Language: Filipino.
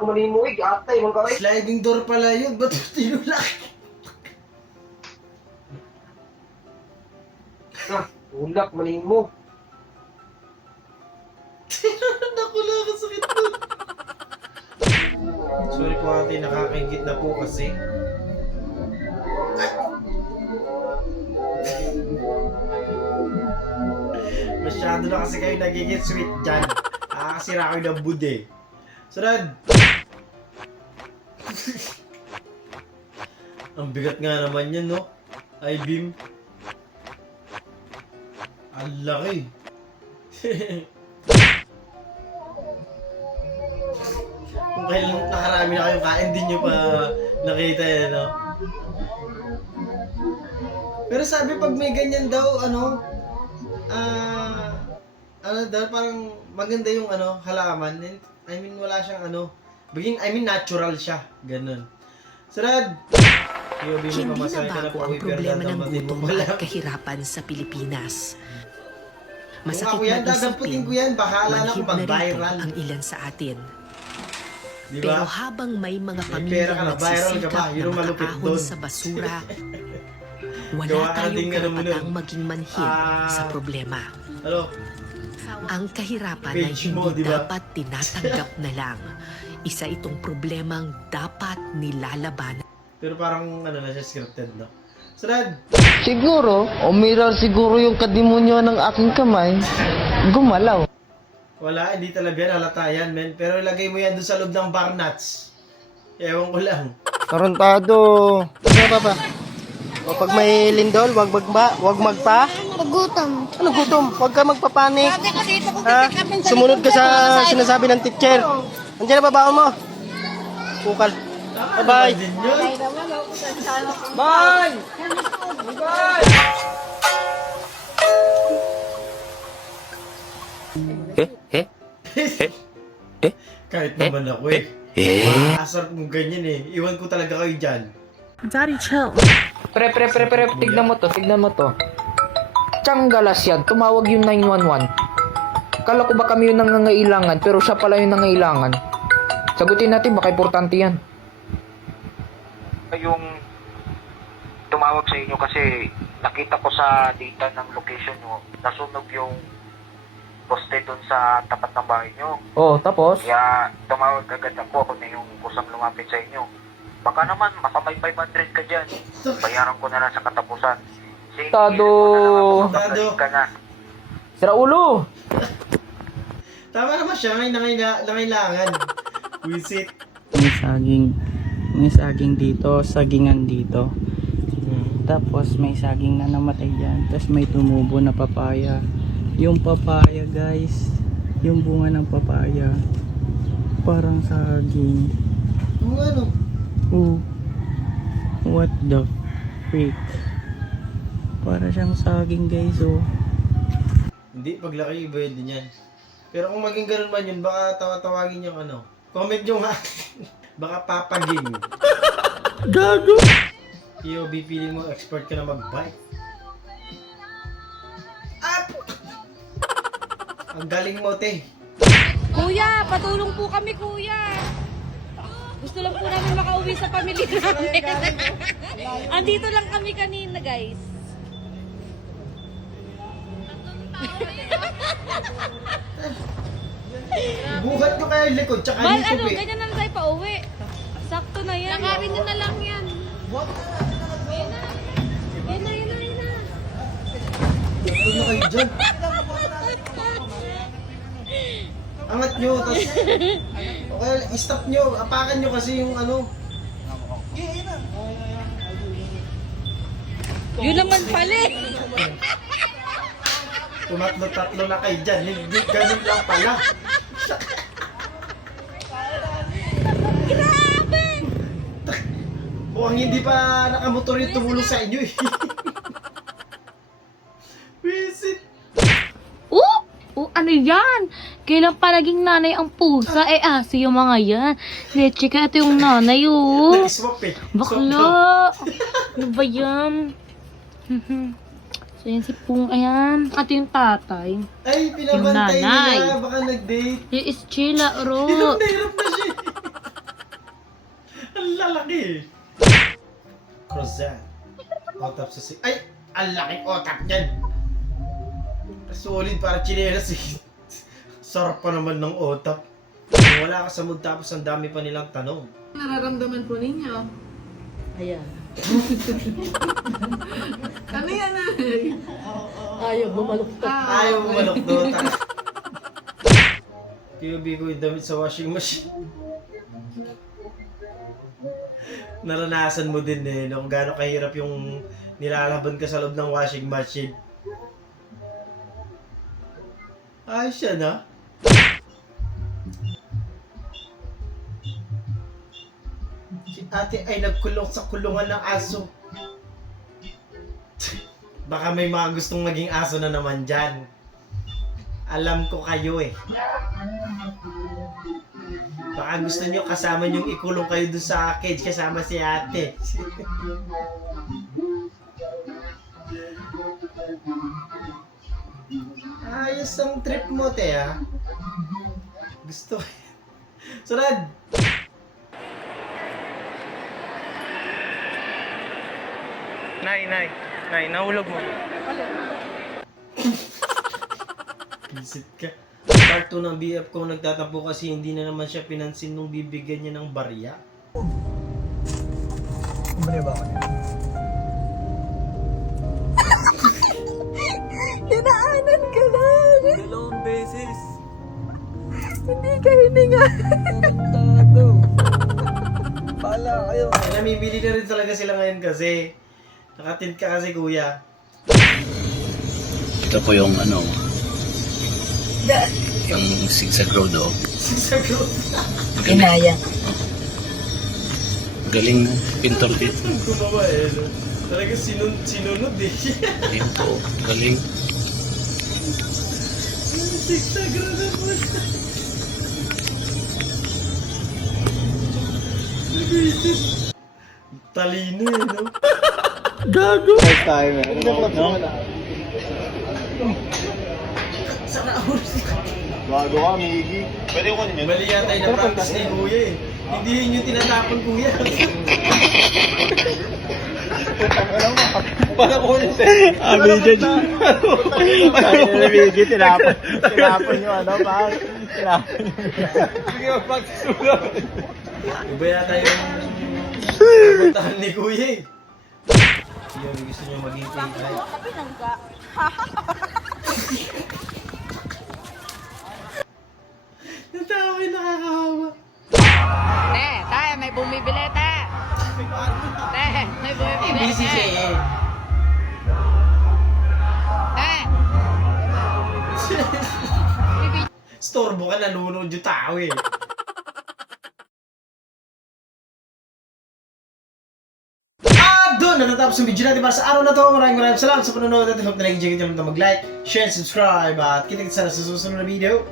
Ulak, manimuig, atay, mga kaway. Sliding door pala yun. Ba't tinulak? Ulak, manimo. Nakula ka sakit po. Sorry po ate, nakakaingit na po kasi. Masyado na kasi kayo nagiging sweet dyan. Nakakasira kayo ng bude. Sunod! Ang bigat nga naman yan, no? I-beam. Ang laki. Kung kailan nakarami na kayong kain, di nyo pa nakita yan, no? Pero sabi pag may ganyan daw, daw, parang maganda yung halaman. I mean, wala siyang natural siya. Ganun. Sarad! Hindi na bago ang problema ng gutom at kahirapan sa Pilipinas. Masakit yan, na dadamputin isipin, ko yan. Bahala na manhid kung na rito pag-viral. ang ilan sa atin. Diba? Pero habang may mga May pamilyang pera ka na, viral ka pa. nagsisikap Yun na ang malupit makaahon doon. sa basura, wala Gawa ka tayong ding karapatang maging manhid sa problema. Ano? Ang kahirapan ay Page mo, hindi diba? dapat tinatanggap na lang. Isa itong problemang dapat nilalabanan. Pero parang na siya scripted, no? Sarad! Siguro, umiral siguro yung kadimonyo ng aking kamay. Gumalaw. Wala, hindi talaga halata yan, men. Pero ilagay mo yan doon sa loob ng bar nuts. Ewan ko lang. Tarantado. Ano ba? O pag may lindol, wag magpa. Pagutom. Ano gutom? Huwag ka magpapanik. Ha? Sumunod ka sa sinasabi ng teacher. Andiyan na babaon mo. Bukal. Bye-bye. Din yun. Bye! Kahit naman ako eh. Asar mo ganyan eh. Iwan ko talaga kayo dyan. Daddy, chill. Pre, tignan mo to. Tiyanggalas yan, tumawag yung 911. Kala ko ba kami yung nangangailangan, pero siya pala yung nangangailangan. Sagutin natin, baka importante yan. Yung tumawag sa inyo kasi nakita ko sa data ng location nyo, nasunog yung poste dun sa tapat ng bahay nyo. Oh, tapos? Kaya tumawag agad ako na yung kusang lumapit sa inyo. Baka naman, makamay 500 ka dyan. Bayaran ko na lang sa katapusan. Tado. Ka na. Sira ulo! Tama naman siya. May nangailangan. Wisit. May saging dito, sagingan dito. Tapos may saging na namatay dyan. Tapos may tumubo na papaya. Yung papaya guys, yung bunga ng papaya, parang saging. Ano? Oh, what the freak? Para siyang saging guys, oh. Hindi, paglaki iba yun din yan. Pero kung maging ganun man yun, baka tawagin yung comment nyo nga. Baka papaging. Gago! EOB, feeling mo expert ka na mag-bike. Ang galing mo, te. Kuya, patulong po kami, kuya. Gusto lang po namin makauwi sa pamilya namin. Andito lang kami kanina, guys. Buhat nyo kaya yung likod, tsaka Mal, YouTube eh. ganyan na lang tayo pa uwi. Sakto na yan. Lakarin nyo na lang yan. Yan na. Sakto na kayo dyan. Angat nyo, tapos okay, stop nyo, apakan nyo kasi yung Yun naman pala eh. tumatlo-tatlo na kayo dyan, hindi ganun lang pala. Grabe! Mukhang hindi pa nakamotor yung tumulong sa inyo eh. Visit! Ano yan? Kailan pa naging nanay ang pusa? Asi yung mga yan. Leche ka, ito yung nanay, oh. Nag-swap eh. Bakla! Ano ba yan? So yan si Pung, ayan. Ito yung tatay. Ay, pinabantay Yung nanay. nila, baka nag-date. Yung is chila, ro. Hirap na siya. Ang lalaki. Croissant. Otap sa ay! Ang laking otap niyan. Solid para chinelas eh. Sarap pa naman ng otap. Kung wala ka sa mood tapos ang dami pa nilang tanong. Nararamdaman po ninyo? Ayan. Ano yan Ayaw bumaluktot. Ayaw mo malukdota. POV ko yung damit sa washing machine. Naranasan mo din eh, no? Kung gaano kahirap yung nilalaban ka sa loob ng washing machine. Ayos siya na. Si ate ay nagkulong sa kulungan ng aso. Baka may mga gustong maging aso na naman dyan. Alam ko kayo eh. Baka gusto nyo kasama nyong ikulong kayo dun sa cage kasama si ate. Ayos ang trip mo, te, ha? Gusto ko. Sunod! Nay, nahulog mo. Visit ka. Part 2 ng BF ko nagtatampo kasi hindi na naman siya pinansin nung bibigyan niya ng barya. Barya ba ako? Dinaanan ka lang! 2 beses. Hindi ka hininga! Komentado. Pala kayo. Ay, namimili na rin talaga sila ngayon kasi. Nakatint ka kasi, kuya. Ito po yung ano, yung zigzag road oh. Sa group. Inaya. Galing pintor dito. Gumawa eh. No? Talaga sinunod eh. Dito, galing. Zigzag na po siya. Talino eh, no? Gago! First time eh. No? Sana ahos. Bago ka, Miggy. Pwede ko niyan. Mali yata yung na-practice ni kuya eh. Hindi yun yung tinatapon kuya. Para ko niyan sir. Video dyan. Ano Miggy, tinapon yung ano, pang. Tinapon yung sige, mag-practice mo lang. Iba yata yung puntahan ni kuya eh. Kuya, gusto niyo maging AI. Natawa kayo, nakakahawa. Tayo, may bumibili, te. May bumibili. Busy siya eh. Storbo ka, nanonood yung tao eh. Doon na natapos yung video natin para sa araw na to. Maraming salamat sa panonood natin. Hope na nag-enjoy nyo mag-like, share, subscribe at kita-kita sa susunod na video.